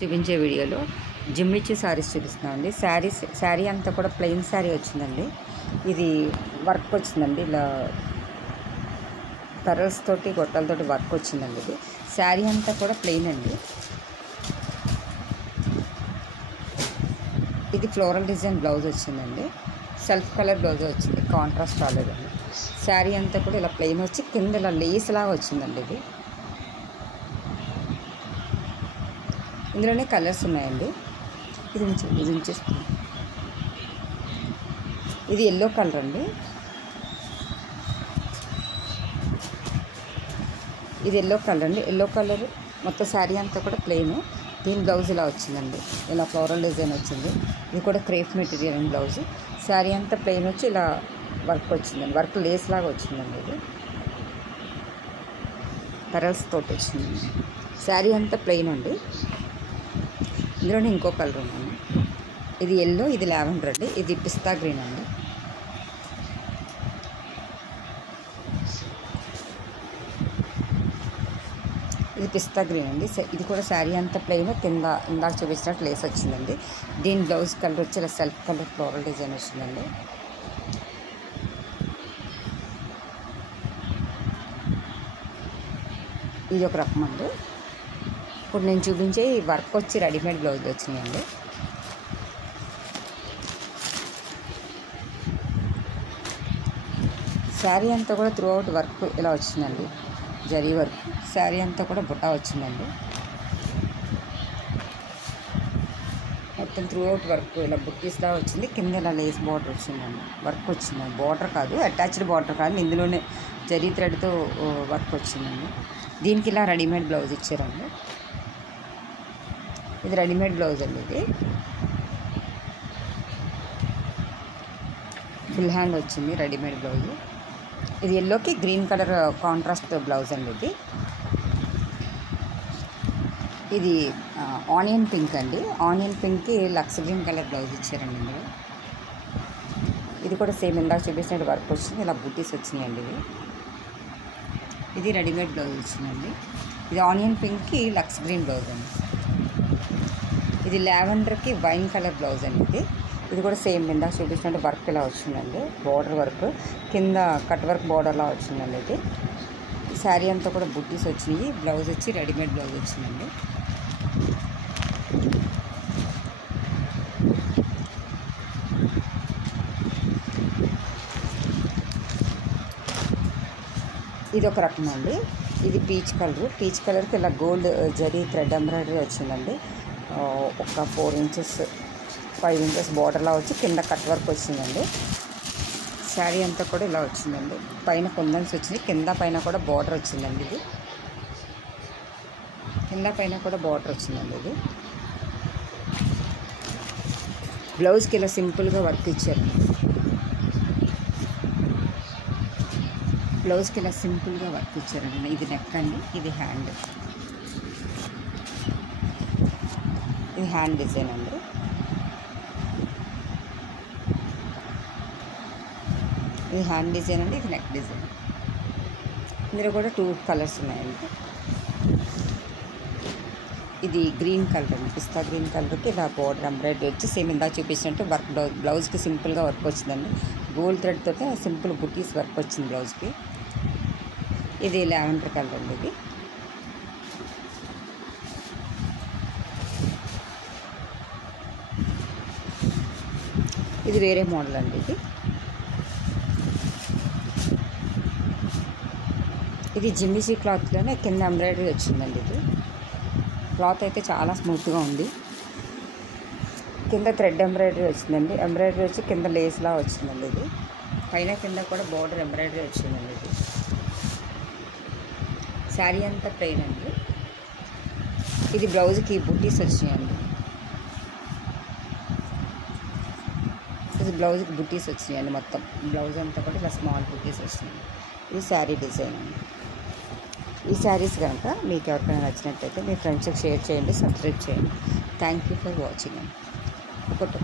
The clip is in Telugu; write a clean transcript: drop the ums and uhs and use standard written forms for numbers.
చూపించే వీడియోలో జిమ్మిచ్చి శారీస్ చూపిస్తున్నామండి. శారీ అంతా కూడా ప్లెయిన్ శారీ వచ్చిందండి. ఇది వర్క్ వచ్చిందండి, ఇలా పెరల్స్ తోటి గొట్టాలతోటి వర్క్ వచ్చిందండి. ఇది శారీ అంతా కూడా ప్లెయిన్ అండి. ఇది ఫ్లోరల్ డిజైన్ బ్లౌజ్ వచ్చిందండి. సెల్ఫ్ కలర్ బ్లౌజ్ వచ్చింది, కాంట్రాస్ట్ రాలేదండి. శారీ అంతా కూడా ఇలా ప్లెయిన్ వచ్చి కింద ఇలా లేస్ లాగా వచ్చిందండి. ఇది ఇందులోనే కలర్స్ ఉన్నాయండి. ఇది ఉంచేస్తుంది. ఇది ఎల్లో కలర్ అండి. ఇది ఎల్లో కలర్ అండి. ఎల్లో కలర్ మొత్తం శారీ అంతా కూడా ప్లెయిన్. దీని బ్లౌజ్ ఇలా వచ్చిందండి, ఇలా ఫ్లోరల్ డిజైన్ వచ్చింది. ఇది కూడా క్రేప్ మెటీరియల్ అండి. బ్లౌజ్ శారీ అంతా ప్లెయిన్ వచ్చి ఇలా వర్క్ వచ్చిందండి. వర్క్ లేస్ లాగా వచ్చిందండి. ఇది పెరల్స్ తోటి వచ్చింది. శారీ అంతా ప్లెయిన్ అండి. ఇందులోనే ఇంకో కలర్ ఉందండి. ఇది ఎల్లో, ఇది లావెండర్ అండి. ఇది పిస్తా గ్రీన్ అండి. ఇది పిస్తా గ్రీన్ అండి. ఇది కూడా శారీ అంతా ప్లెయిన్, కింద ఇందాక చూపించినట్టు లేస్ వచ్చిందండి. దీని బ్లౌజ్ కలర్ వచ్చి ఇలా సెల్ఫ్ కలర్ ఫ్లోరల్ డిజైన్ వచ్చిందండి. ఇది ఒక రకం అండి. ఇప్పుడు నేను చూపించే వర్క్ వచ్చి రెడీమేడ్ బ్లౌజ్ వచ్చినాయండి. శారీ అంతా కూడా త్రూ అవుట్ వర్క్ ఇలా వచ్చిందండి, జరీ వర్క్. శారీ అంతా కూడా బుట్ట వచ్చిందండి. మొత్తం త్రూ అవుట్ వర్క్ ఇలా బుట్టీస్లా వచ్చింది. కింద ఇలా లేస్ బార్డర్ వచ్చిందండి. వర్క్ వచ్చిందండి. బార్డర్ కాదు, అటాచ్డ్ బార్డర్ కాదు, ఇందులోనే జరీ థ్రెడ్తో వర్క్ వచ్చిందండి. దీనికి ఇలా రెడీమేడ్ బ్లౌజ్ ఇచ్చారండి. ఇది రెడీమేడ్ బ్లౌజ్ అండి. ఇది ఫుల్ హ్యాండ్ వచ్చింది రెడీమేడ్ బ్లౌజ్. ఇది ఎల్లోకి గ్రీన్ కలర్ కాంట్రాస్ట్ బ్లౌజ్ అండి. ఇది ఆనియన్ పింక్ అండి. ఆనియన్ పింక్కి లక్స్ గ్రీన్ కలర్ బ్లౌజ్ ఇచ్చారండి ఇందులో. ఇది కూడా సేమ్ ఇందాక చూపించినట్టు వర్క్ వచ్చింది, ఇలా బూటీస్ వచ్చినాయండి. ఇది రెడీమేడ్ బ్లౌజ్ వచ్చిందండి. ఇది ఆనియన్ పింక్కి లక్స్ గ్రీన్ బ్లౌజ్ అండి. ఇది లావెండర్కి వైన్ కలర్ బ్లౌజ్ అండి. ఇది కూడా సేమ్ ఇందాక చూపించినట్టు వర్క్ ఇలా వచ్చిందండి. బార్డర్ వర్క్ కింద కట్ వర్క్ బార్డర్లా వచ్చిందండి. ఇది శారీ అంతా కూడా బుట్టీస్ వచ్చినాయి. బ్లౌజ్ వచ్చి రెడీమేడ్ బ్లౌజ్ వచ్చిందండి. ఇది ఒక రకం అండి. ఇది పీచ్ కలర్. పీచ్ కలర్కి ఇలా గోల్డ్ జరీ థ్రెడ్ ఎంబ్రాయిడరీ వచ్చిందండి. ఒక 4 ఇంచెస్ 5 ఇంచెస్ బార్డర్లా వచ్చి కింద కట్ వర్క్ వచ్చిందండి. శారీ అంతా కూడా ఇలా వచ్చిందండి. పైన కుందన్స్ వచ్చింది, కింద పైన కూడా బార్డర్ వచ్చిందండి. ఇది కింద పైన కూడా బార్డర్ వచ్చిందండి. ఇది బ్లౌజ్కి ఇలా సింపుల్గా వర్క్ ఇచ్చారు. బ్లౌజ్కి ఇలా సింపుల్గా వర్క్ ఇచ్చారండి. ఇది నెక్ అండి. ఇది హ్యాండ్. ఇది హ్యాండ్ డిజైన్ అండి. ఇది హ్యాండ్ డిజైన్ అండి. ఇది నెక్ డిజైన్. ఇందులో కూడా 2 కలర్స్ ఉన్నాయండి. ఇది గ్రీన్ కలర్ అండి. పిస్తా గ్రీన్ కలర్కి ఇలా బోర్డర్ ఎంబ్రాయిడరీ వచ్చి సేమ్ ఇందాక చూపించినట్టు వర్క్ బ్లౌజ్కి సింపుల్గా వర్క్ వచ్చిందండి. గోల్డ్ థ్రెడ్ తోటి సింపుల్ బుటీస్ వర్క్ వచ్చింది బ్లౌజ్కి. ఇది లావెండర్ కలర్ అండి. ఇది వేరే మోడల్ అండి. ఇది జిమ్మిసీ క్లాత్లోనే కింద ఎంబ్రాయిడరీ వచ్చిందండి. ఇది క్లాత్ అయితే చాలా స్మూత్గా ఉంది. కింద థ్రెడ్ ఎంబ్రాయిడరీ వచ్చిందండి. ఎంబ్రాయిడరీ వచ్చి కింద లేస్లా వచ్చిందండి. ఇది పైన కింద కూడా బార్డర్ ఎంబ్రాయిడరీ వచ్చిందండి. ఇది శారీ అంతా ప్లెయిన్ అండి. ఇది బ్లౌజ్కి బుటీస్ వచ్చినాయండి. ఇది బ్లౌజ్కి బుటీస్ వచ్చినాయండి. మొత్తం బ్లౌజ్ అంతా కూడా ఇలా స్మాల్ బుటీస్ వచ్చినాయి. ఇది శారీ డిజైన్ అండి. ఈ శారీస్ కనుక మీకు ఎవరికైనా నచ్చినట్టయితే మీ ఫ్రెండ్స్కి షేర్ చేయండి, సబ్స్క్రైబ్ చేయండి. థ్యాంక్ యూ ఫర్ వాచింగ్ అండి. ఒకటి